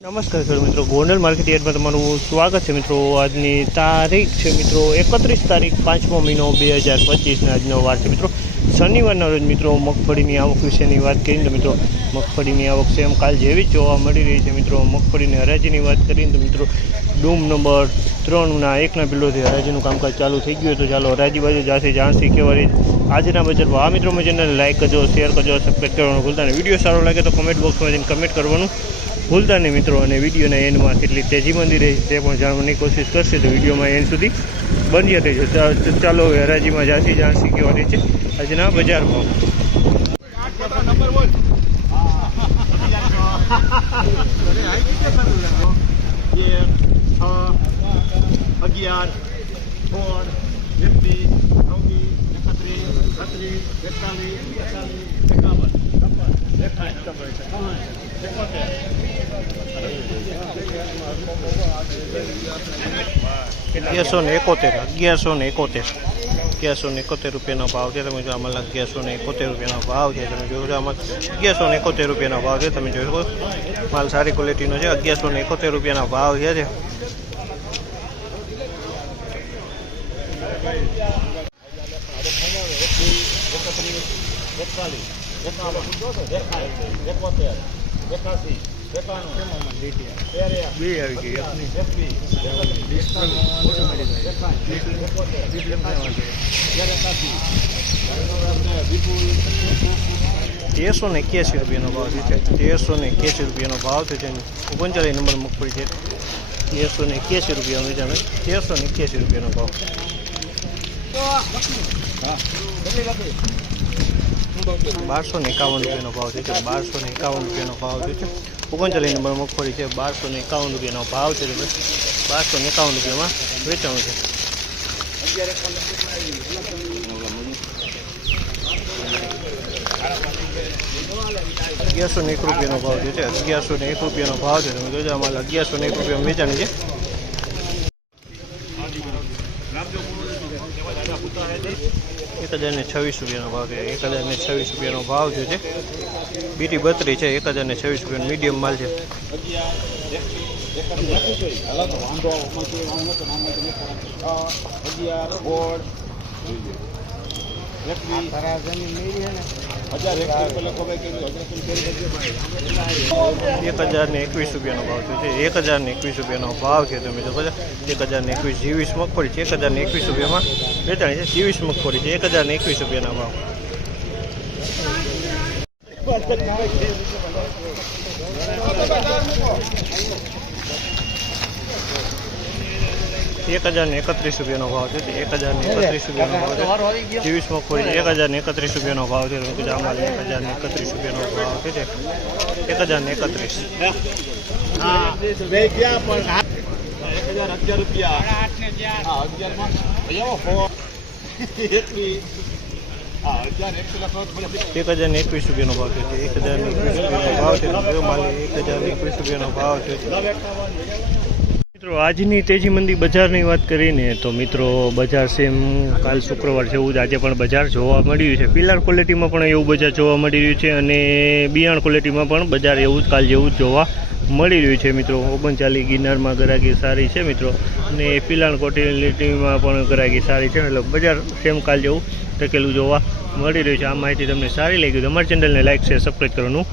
નમસ્કાર ખેડૂત મિત્રો. ગોંડલ માર્કેટ યાર્ડમાં તમારું સ્વાગત છે મિત્રો. આજની તારીખ છે મિત્રો એકત્રીસ તારીખ પાંચમો મહિનો બે હજાર પચીસના આજનો વાર છે મિત્રો. શનિવારના રોજ મિત્રો મગફળીની આવક વિશેની વાત કરીને તો મિત્રો મગફળીની આવક છે એમ કાલ જેવી જ જોવા મળી રહી છે મિત્રો. મગફળીની હરાજીની વાત કરીને તો મિત્રો ડૂમ નંબર ત્રણના એકના બિલોથી હરાજીનું કામકાજ ચાલુ થઈ ગયું તો ચાલો હરાજી બાજુ જાતે જાણસી કેવારી આજના બજાર આ મિત્રો, મજાને? લાઈક કરજો શેર કરજો સબસ્ક્રાઈબ કરવાનું ભૂલતા નહીં. વીડિયો સારો લાગે તો કમેન્ટ બોક્સમાં જઈને કમેન્ટ કરવાનું. ભૂલતા નહીં મિત્રો, અને વિડીયોના એન્ડમાં કેટલી તેજી મંદિર રહી તે પણ જાણવાની કોશિશ કરશે. તો વિડીયોમાં એન્ડ સુધી બંધ તો ચાલો હવે હરાજીમાં જાસી જાણસી કહેવાની છે. આજના બજારમાં. અગિયાર સોળ એકવીસ ચોવીસ એકત્રીસ બત્રીસ એકતાલીસ બેતાલીસ એકાવન છપ્પન એકાવન અગિયારસો ને એકોતેર, અગિયારસો ને એકોતેર. અગિયારસો ને એકોતેર રૂપિયાનો ભાવ છે. તમે જો આમાં અગિયારસો ને એકોતેર રૂપિયાનો ભાવ છે, તમે જોયો આમાં અગિયારસો ને એકોતેર રૂપિયાનો ભાવ છે. તમે જોઈ માલ સારી ક્વોલિટીનો છે. અગિયારસો ને એકોતેર રૂપિયાનો ભાવ છે એકાસી બે તેરસો ને એક્યાસી રૂપિયાનો ભાવ છે તેરસો ને એક્યાસી રૂપિયાનો ભાવ છે જેની ઓગણચાલીસ નંબર મગફળી છે. તેરસો ને એક્યાસી રૂપિયા વેચાણ તેરસો ને એક્યાસી રૂપિયાનો ભાવ. બારસો ને એકાવન રૂપિયાનો ભાવ છે. બારસો ને એકાવન રૂપિયાનો ભાવ છે. ઓગણચાલીસ નંબર મગફળી છે, બારસો ને એકાવન રૂપિયાનો ભાવ છે બારસો ને એકાવન રૂપિયામાં વેચાણ છે. અગિયારસો ને એક રૂપિયાનો ભાવ જે છે, અગિયારસો ને એક રૂપિયાનો ભાવ છે. તમે જોજો અમારે અગિયારસો ને એક રૂપિયા વેચાણ છે. એક હજાર ને છવ્વીસ રૂપિયાનો ભાવ છે. એક હજાર ને છવ્વીસ રૂપિયાનો ભાવ જે છે, બીટી બત્રી છે એક હજાર ને છવ્વીસ રૂપિયાનો મીડિયમ માલ છે. અગિયાર એક હજાર ને એકવીસ રૂપિયાનો ભાવ છે. એક હજાર ને એકવીસ રૂપિયાનો ભાવ છે, તમે જો એક હજાર ને એકવીસ જીવીસ મગફળી છે. એક હજાર ને એકવીસ રૂપિયામાં વેચાણી છે. જીવીસ મગફળી છે. એક હજાર ને એકવીસ રૂપિયાના ભાવ. એક હજાર ને એકત્રીસ રૂપિયાનો ભાવ છે. એક હજાર ને એકત્રીસ રૂપિયાનો ભાવ છે. ત્રેવીસ મગફળી એક હજાર ને એકત્રીસ રૂપિયાનો ભાવ છે. તમે કીધું આમાં એક હજાર ને એકત્રીસ રૂપિયાનો ભાવ છે. એક હજાર ને એકત્રીસ. એક હજાર એકવીસ તો રૂપિયાનો ભાવ છે. એક હજાર ને એકવીસ રૂપિયાનો ભાવ છે. એક હજાર ને એકવીસ રૂપિયાનો ભાવ છે. મિત્રો, આજની તેજી મંદી બજારની વાત કરીને તો મિત્રો, બજાર સેમ કાલ શુક્રવાર એવું જ આજે પણ બજાર જોવા મળ્યું છે. પિલાર ક્વોલિટીમાં પણ એવું બજાર જોવા મળી રહ્યું છે અને બિયાણ ક્વોલિટીમાં પણ બજાર એવું જ કાલ જેવું જ જોવા મળી રહ્યું છે, મિત્રો. ઓગણચાલીસ ગિરનારમાં ગરાગી સારી છે, મિત્રો. અને પિલાણ ક્વોલિટીમાં પણ ગરાગી સારી છે. એટલે બજાર સેમ કાલ જેવું ટકેલું જોવા મળી રહ્યું છે. આ માહિતી તમને સારી લાગી તો અમારી ચેનલને લાઇક શેર, સબસ્ક્રાઈબ કરવાનું